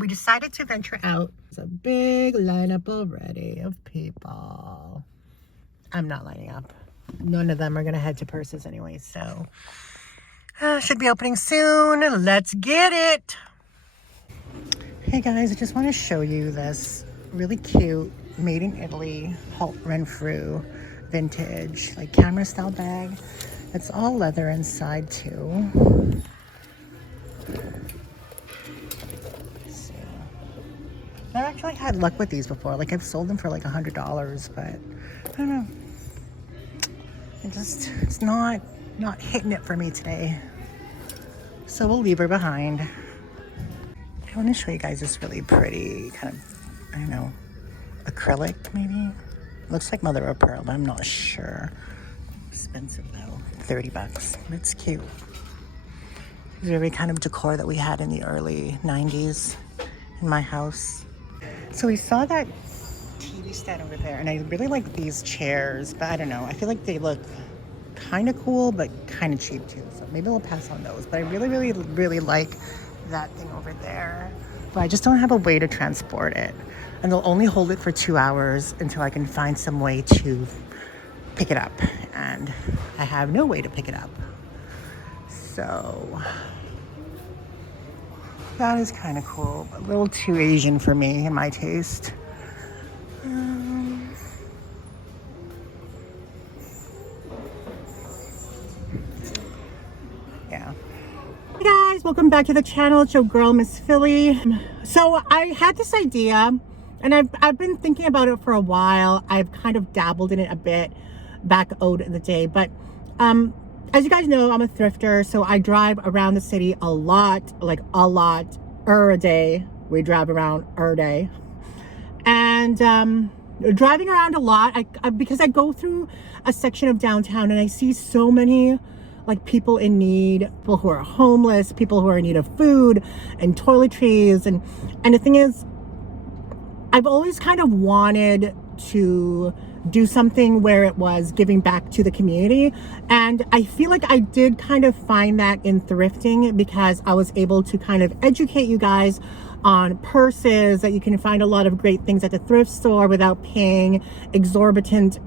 we decided to venture out. There's a big lineup already of people. I'm not lining up. None of them are gonna head to Purses anyway, so should be opening soon. Let's get it. Hey guys, I just want to show you this really cute made in Italy Halt Renfrew vintage like camera style bag. It's all leather inside too. I've actually had luck with these before. Like I've sold them for like $100, but I don't know. It's not hitting it for me today. So we'll leave her behind. I want to show you guys this really pretty kind of, I don't know, acrylic maybe. Looks like mother of pearl, but I'm not sure. Expensive though, 30 bucks. It's cute. It's very kind of decor that we had in the early 90s in my house. So we saw that TV stand over there, and I really like these chairs, but I don't know. I feel like they look kind of cool, but kind of cheap too. So maybe we'll pass on those. But I really like that thing over there. But I just don't have a way to transport it. And they'll only hold it for 2 hours until I can find some way to pick it up. And I have no way to pick it up. So that is kind of cool. A little too Asian for me and my taste. Yeah. Hey guys, welcome back to the channel. It's your girl, Miss Philly. So I had this idea, and I've been thinking about it for a while. I've kind of dabbled in it a bit back out in the day, but as you guys know, I'm a thrifter, so I drive around the city a lot, like a lot, a day. We drive around a day, and driving around a lot, because I go through a section of downtown and I see so many like people in need, people who are homeless, people who are in need of food and toiletries, and the thing is, I've always kind of wanted to do something where it was giving back to the community, and I feel like I did kind of find that in thrifting, because I was able to kind of educate you guys on purses, that you can find a lot of great things at the thrift store without paying exorbitant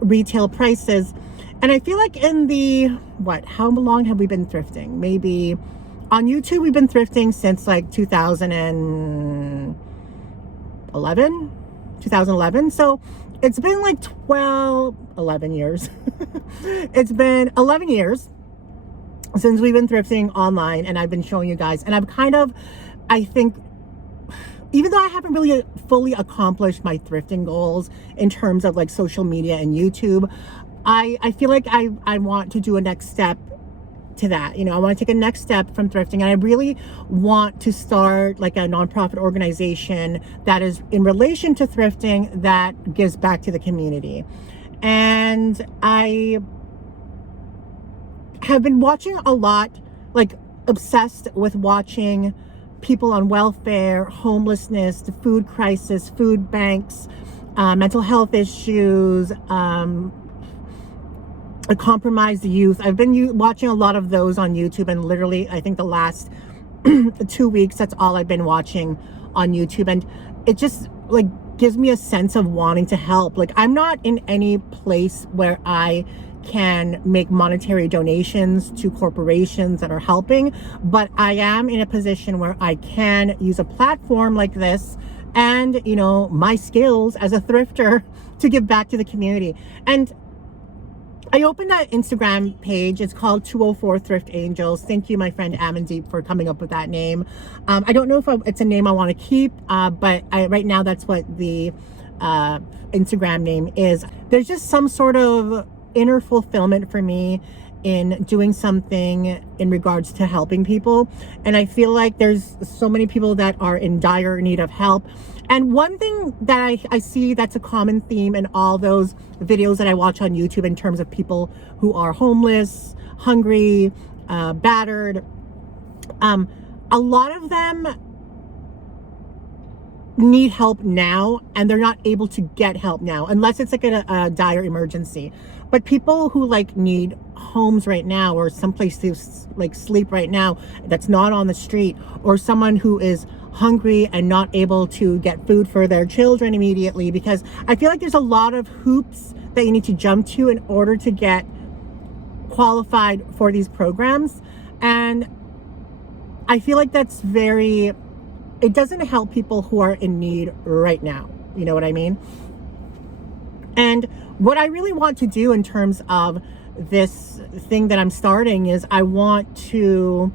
retail prices. And I feel like in the, how long have we been thrifting? Maybe on YouTube, we've been thrifting since like 2011. So it's been like 11 years. It's been 11 years since we've been thrifting online, and I've been showing you guys. And I've kind of, I think, even though I haven't really fully accomplished my thrifting goals in terms of like social media and YouTube, I feel like I want to do a next step to that. You know, I want to take a next step from thrifting, and I really want to start like a nonprofit organization that is in relation to thrifting that gives back to the community. And I have been watching a lot, like obsessed with watching people on welfare, homelessness, the food crisis, food banks, mental health issues, compromised youth. I've been watching a lot of those on YouTube, and literally I think the last 2 weeks, that's all I've been watching on YouTube, and it just like gives me a sense of wanting to help. Like I'm not in any place where I can make monetary donations to corporations that are helping, but I am in a position where I can use a platform like this and, you know, my skills as a thrifter to give back to the community. And I opened that Instagram page. It's called 204 Thrift Angels. Thank you, my friend Amandeep, for coming up with that name. I don't know if it's a name I want to keep, but right now that's what the Instagram name is. There's just some sort of inner fulfillment for me in doing something in regards to helping people. And I feel like there's so many people that are in dire need of help. And one thing that I see that's a common theme in all those videos that I watch on YouTube in terms of people who are homeless, hungry, battered, a lot of them need help now, and they're not able to get help now unless it's like a dire emergency. But people who like need homes right now, or someplace to like sleep right now that's not on the street, or someone who is hungry and not able to get food for their children immediately, because I feel like there's a lot of hoops that you need to jump to in order to get qualified for these programs. And I feel like that's it doesn't help people who are in need right now. You know what I mean? And what I really want to do in terms of this thing that I'm starting is I want to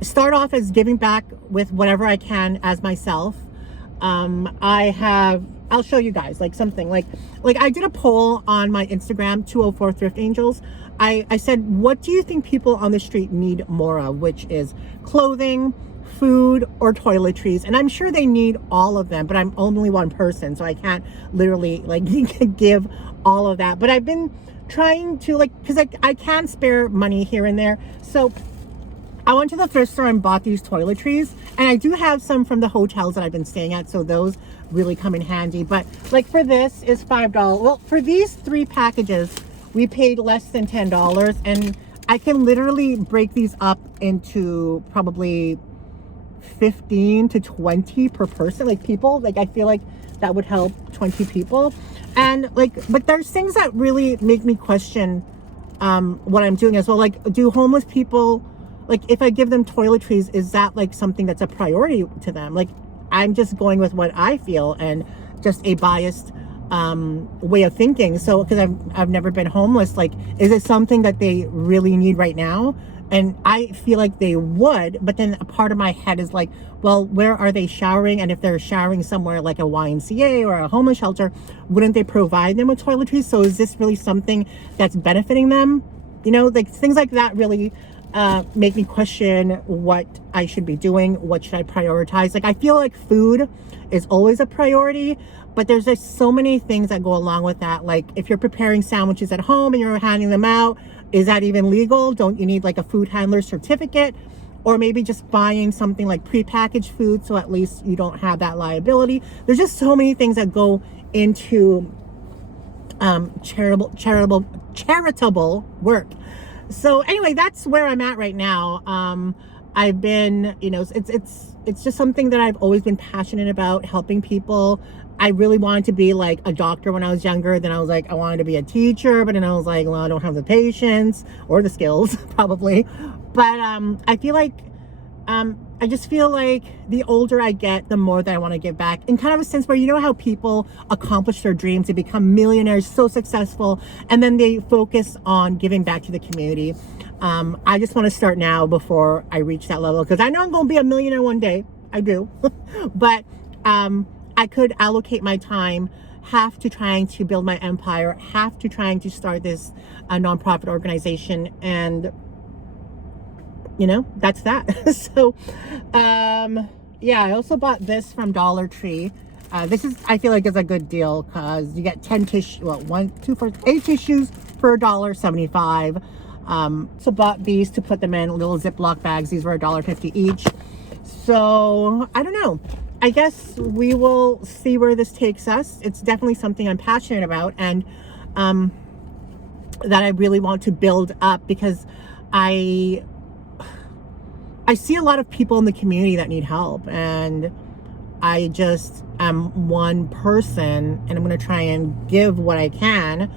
start off as giving back with whatever I can as myself. I'll show you guys like something like I did a poll on my Instagram, 204 Thrift Angels. I said, what do you think people on the street need more of? Which is clothing, food, or toiletries. And I'm sure they need all of them, but I'm only one person, so I can't literally like give all of that. But I've been trying to because I can spare money here and there. So I went to the thrift store and bought these toiletries, and I do have some from the hotels that I've been staying at, so those really come in handy. But like for this is $5. Well, for these 3 packages, we paid less than $10, and I can literally break these up into probably 15 to 20 per person, like people. Like I feel like that would help 20 people. And but there's things that really make me question what I'm doing as well. Like, do homeless people, like if I give them toiletries, is that like something that's a priority to them? Like I'm just going with what I feel and just a biased way of thinking. So because I've never been homeless, like is it something that they really need right now? And I feel like they would, but then a part of my head is like, well, where are they showering? And if they're showering somewhere like a YMCA or a homeless shelter, wouldn't they provide them with toiletries? So is this really something that's benefiting them? You know, like things like that really make me question what I should be doing. What should I prioritize? Like I feel like food is always a priority, but there's just so many things that go along with that. Like if you're preparing sandwiches at home and you're handing them out, is that even legal? Don't you need like a food handler certificate? Or maybe just buying something like prepackaged food, so at least you don't have that liability. There's just so many things that go into charitable work. So anyway, that's where I'm at right now. I've been, you know, it's just something that I've always been passionate about, helping people. I really wanted to be like a doctor when I was younger. Then I was like, I wanted to be a teacher, but then I was like, well, I don't have the patience or the skills probably. But I feel like, I just feel like the older I get, the more that I want to give back, in kind of a sense where, you know how people accomplish their dreams, they become millionaires, so successful, and then they focus on giving back to the community. I just want to start now before I reach that level, because I know I'm going to be a millionaire one day. I do. But I could allocate my time half to trying to build my empire, half to trying to start this nonprofit organization, and you know, that's that. So yeah, I also bought this from Dollar Tree. This is, I feel like, is a good deal because you get 10 tissue, well, 8 tissues for $1.75. So bought these to put them in little Ziploc bags. These were $1.50 each. So I don't know, I guess we will see where this takes us. It's definitely something I'm passionate about, and that I really want to build up, because I see a lot of people in the community that need help, and I just am one person, and I'm going to try and give what I can.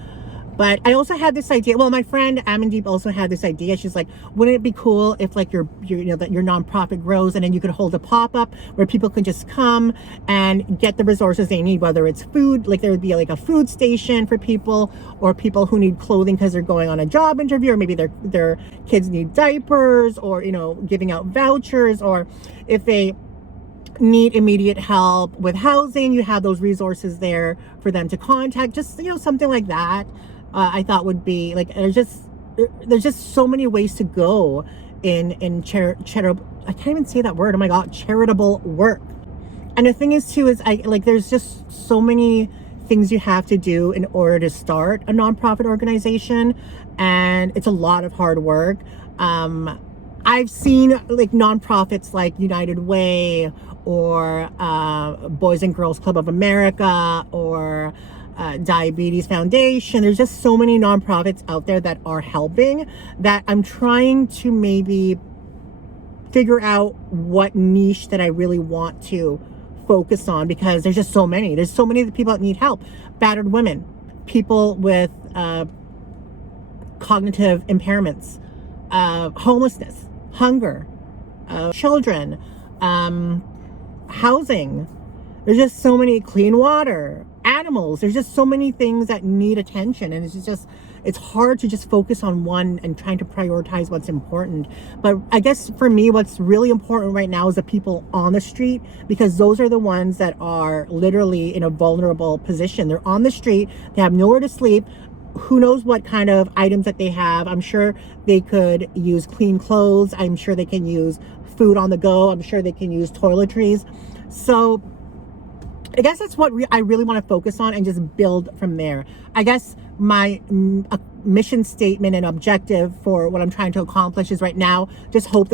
But I also had this idea. Well, my friend Amandeep also had this idea. She's like, wouldn't it be cool if like your you know, that your nonprofit grows, and then you could hold a pop-up where people could just come and get the resources they need, whether it's food, like there would be like a food station for people, or people who need clothing because they're going on a job interview, or maybe their kids need diapers, or, you know, giving out vouchers, or if they need immediate help with housing, you have those resources there for them to contact. Just, you know, something like that. I thought would be like, there's just so many ways to go in charitable, I can't even say that word, oh my god, charitable work. And the thing is too, is there's just so many things you have to do in order to start a nonprofit organization, and it's a lot of hard work. I've seen like nonprofits like United Way or Boys and Girls Club of America, or Diabetes Foundation. There's just so many nonprofits out there that are helping, that I'm trying to maybe figure out what niche that I really want to focus on, because there's just so many. There's so many people that need help. Battered women, people with cognitive impairments, homelessness, hunger, children, housing. There's just so many, clean water, animals. There's just so many things that need attention, and it's hard to just focus on one and trying to prioritize what's important. But I guess for me, what's really important right now is the people on the street, because those are the ones that are literally in a vulnerable position. They're on the street, they have nowhere to sleep. Who knows what kind of items that they have. I'm sure they could use clean clothes. I'm sure they can use food on the go. I'm sure they can use toiletries. So I guess that's what I really want to focus on, and just build from there. I guess my mission statement and objective for what I'm trying to accomplish is right now, just help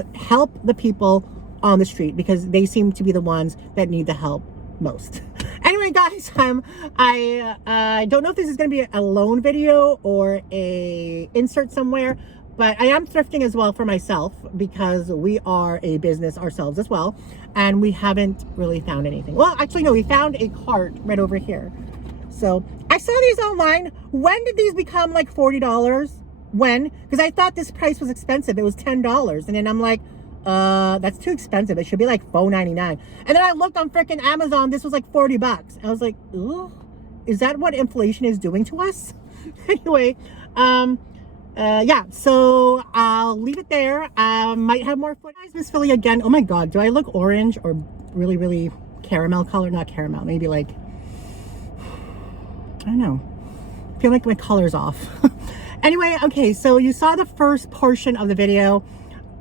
the people on the street, because they seem to be the ones that need the help most. Anyway, guys, I don't know if this is going to be a alone video or a insert somewhere, but I am thrifting as well for myself, because we are a business ourselves as well, and we haven't really found anything. Well, actually, no, we found a cart right over here. So I saw these online. When did these become like $40? When? Because I thought this price was expensive. It was $10, and then I'm like, that's too expensive. It should be like $4.99. And then I looked on freaking Amazon. This was like $40. I was like, ooh, is that what inflation is doing to us? Anyway, yeah, so I'll leave it there. Might have more footage. Guys, Miss Philly again. Oh my God, do I look orange or really, really caramel color? Not caramel, maybe like, I don't know. I feel like my color's off. Anyway, okay, so you saw the first portion of the video.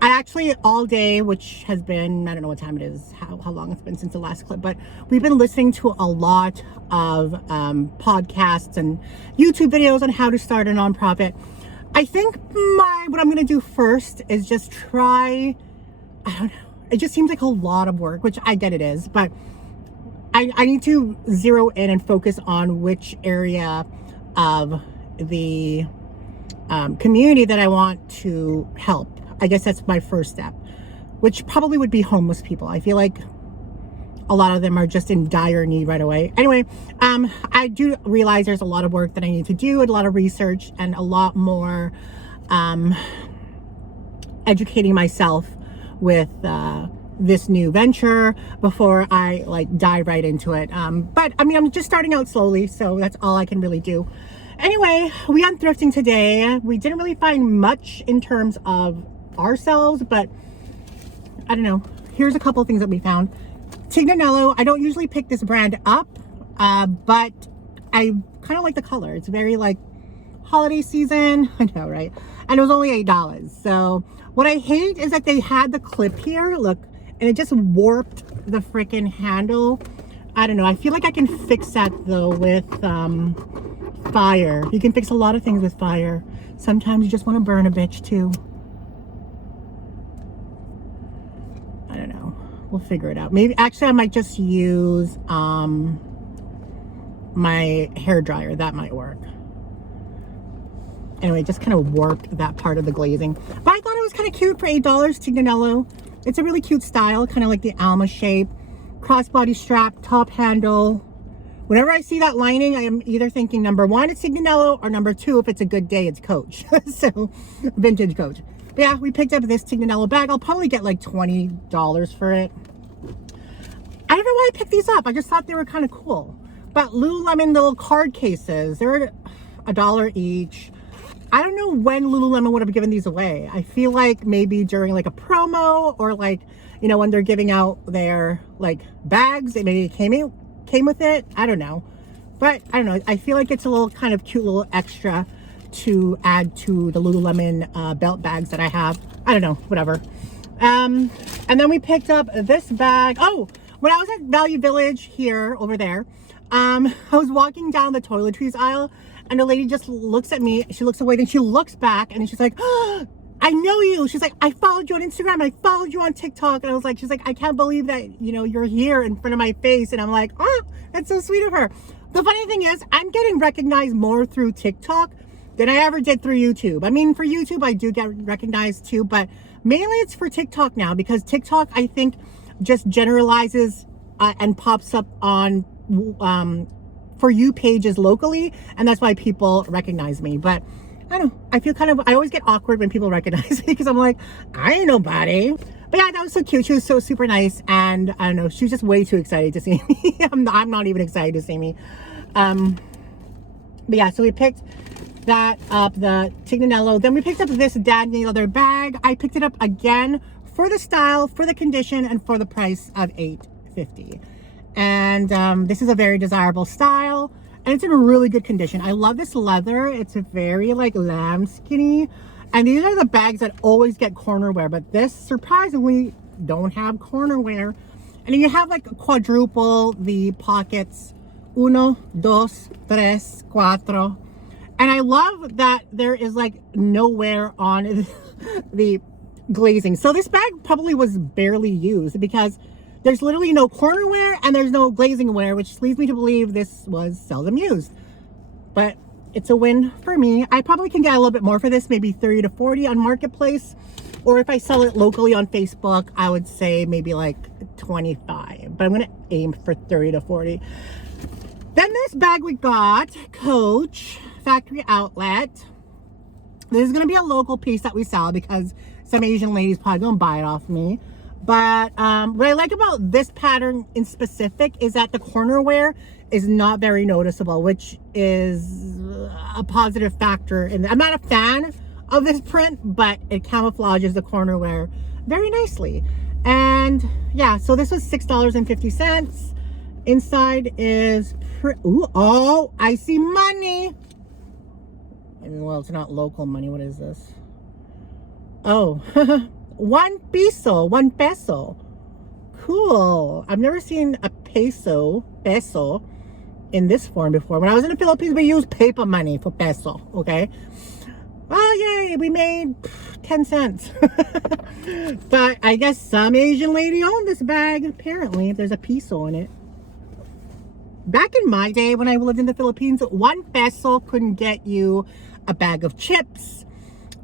I actually all day, which has been, I don't know what time it is, how long it's been since the last clip, but we've been listening to a lot of podcasts and YouTube videos on how to start a nonprofit. I think what I'm going to do first is just try, I don't know, it just seems like a lot of work, which I get it is, but I need to zero in and focus on which area of the community that I want to help. I guess that's my first step, which probably would be homeless people. I feel like a lot of them are just in dire need right away. Anyway, I do realize there's a lot of work that I need to do, and a lot of research, and a lot more educating myself with this new venture before I like dive right into it. But I mean, I'm just starting out slowly, so that's all I can really do. Anyway, we went thrifting today. We didn't really find much in terms of ourselves, but I don't know. Here's a couple of things that we found. Tignanello. I don't usually pick this brand up, but I kind of like the color. It's very like holiday season. I know, right? And it was only $8. So what I hate is that they had the clip here, look, and it just warped the freaking handle. I don't know. I feel like I can fix that though with fire. You can fix a lot of things with fire. Sometimes you just want to burn a bitch too. I don't know. We'll figure it out. Maybe actually I might just use my hair dryer. That might work. Anyway, just kind of warped that part of the glazing. But I thought it was kind of cute for $8, Tignanello. It's a really cute style, kind of like the Alma shape. Crossbody strap, top handle. Whenever I see that lining, I am either thinking number one, it's Tignanello, or number two, if it's a good day, it's Coach. So, vintage Coach. But yeah, we picked up this Tignanello bag. I'll probably get like $20 for it. I don't know why I picked these up. I just thought they were kind of cool. But Lululemon little card cases, they're $1 each. I don't know when Lululemon would have given these away. I feel like maybe during like a promo, or like, you know, when they're giving out their like bags, they maybe came with it. I don't know. But I don't know. I feel like it's a little kind of cute little extra to add to the Lululemon belt bags that I have. I don't know, whatever. And then we picked up this bag. Oh, when I was at Value Village here, over there, I was walking down the toiletries aisle, and the lady just looks at me. She looks away, then she looks back, and she's like, oh, I know you. She's like, I followed you on Instagram and I followed you on TikTok. And I was like, she's like, I can't believe that, you know, you're here in front of my face. And I'm like, oh, that's so sweet of her. The funny thing is, I'm getting recognized more through TikTok than I ever did through YouTube. I mean, for YouTube, I do get recognized too, but mainly it's for TikTok now, because TikTok, I think, just generalizes and pops up on For You pages locally. And that's why people recognize me. But I don't know, I feel kind of, I always get awkward when people recognize me because I'm like, I ain't nobody. But yeah, that was so cute. She was so super nice. And I don't know, she was just way too excited to see me. I'm not even excited to see me. But yeah, so we picked that up, the Tignanello. Then we picked up this Daniel leather bag. I picked it up again for the style, for the condition, and for the price of $8.50. And this is a very desirable style. And it's in a really good condition. I love this leather. It's a very like lambskinny. And these are the bags that always get corner wear. But this surprisingly don't have corner wear. And then you have like quadruple the pockets. Uno, dos, tres, cuatro. And I love that there is like no wear on the glazing. So this bag probably was barely used because there's literally no corner wear and there's no glazing wear, which leads me to believe this was seldom used. But it's a win for me. I probably can get a little bit more for this, maybe 30 to 40 on Marketplace. Or if I sell it locally on Facebook, I would say maybe like 25. But I'm gonna aim for 30 to 40. Then this bag we got, Coach Factory Outlet. This is gonna be a local piece that we sell because some Asian ladies probably gonna buy it off me. But what I like about this pattern in specific is that the corner wear is not very noticeable, which is a positive factor. And I'm not a fan of this print, but it camouflages the corner wear very nicely. And yeah, so this was $6.50. Inside is ooh, oh, I see money. And well, it's not local money. What is this? Oh, 1 peso. Cool. I've never seen a peso in this form before. When I was in the Philippines, we used paper money for peso, okay? Oh, yay, we made 10 cents. But I guess some Asian lady owned this bag, apparently, if there's a peso in it. Back in my day, when I lived in the Philippines, 1 peso couldn't get you a bag of chips,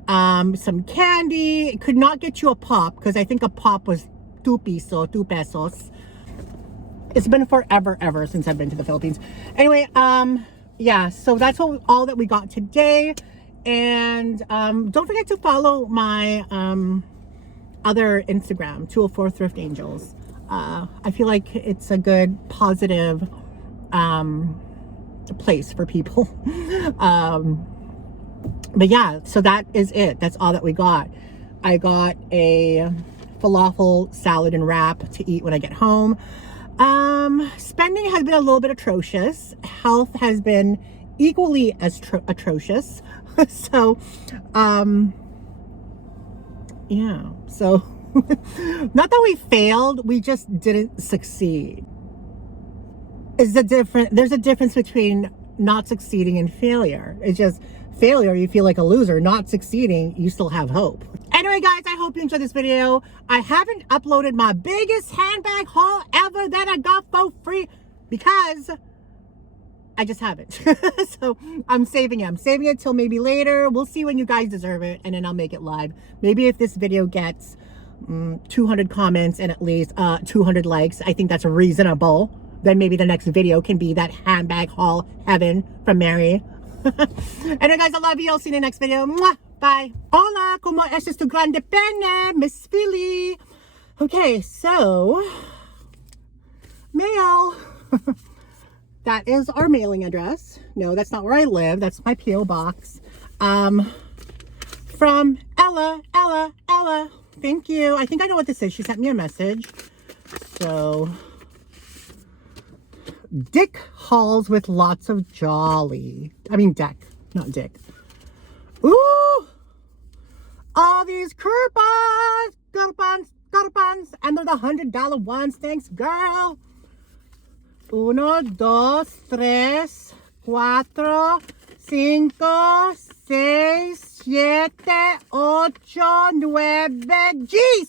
some candy. It could not get you a pop, because I think a pop was 2 pesos. It's been forever ever since I've been to the Philippines. Anyway, yeah, so that's all that we got today. And don't forget to follow my other Instagram, 204 Thrift Angels. I feel like it's a good positive place for people. But yeah, so that is it. That's all that we got. I got a falafel salad and wrap to eat when I get home. Spending has been a little bit atrocious. Health has been equally as atrocious. So yeah, so not that we failed, we just didn't succeed. There's a difference between not succeeding and failure. It's just failure, you feel like a loser. Not succeeding, you still have hope. Anyway, guys, I hope you enjoyed this video. I haven't uploaded my biggest handbag haul ever that I got for free because I just haven't. So I'm saving it. I'm saving it till maybe later. We'll see when you guys deserve it, and then I'll make it live. Maybe if this video gets 200 comments and at least 200 likes, I think that's reasonable. Then maybe the next video can be that handbag haul heaven from Mary. Anyway, guys, I love you. I'll see you in the next video. Mwah! Bye. Hola, como es tu grande pene, Miss Philly? Okay, so mail. That is our mailing address. No, that's not where I live. That's my P.O. box. From Ella. Thank you. I think I know what this is. She sent me a message. So, Dick hauls with lots of jolly. I mean, deck, not dick. Ooh! All these coupons, and they're the $100 ones. Thanks, girl. 1, 2, 3, 4, 5, 6, 7, 8, 9, 10.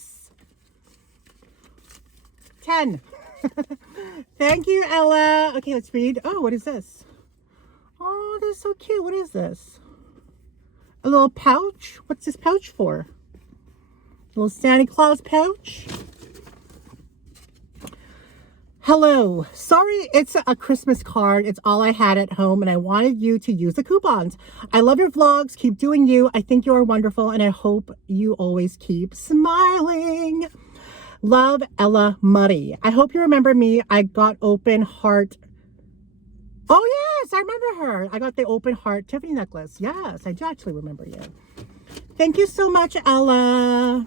10. Thank you, Ella. Okay, let's read. Oh, what is this? Oh, that's so cute. What is this? A little pouch? What's this pouch for? A little Santa Claus pouch? Hello. Sorry, it's a Christmas card. It's all I had at home, and I wanted you to use the coupons. I love your vlogs. Keep doing you. I think you are wonderful, and I hope you always keep smiling. Love, Ella Muddy. I hope you remember me. I got open heart. Oh, yes, I remember her. I got the open heart Tiffany necklace. Yes, I do actually remember you. Thank you so much, Ella.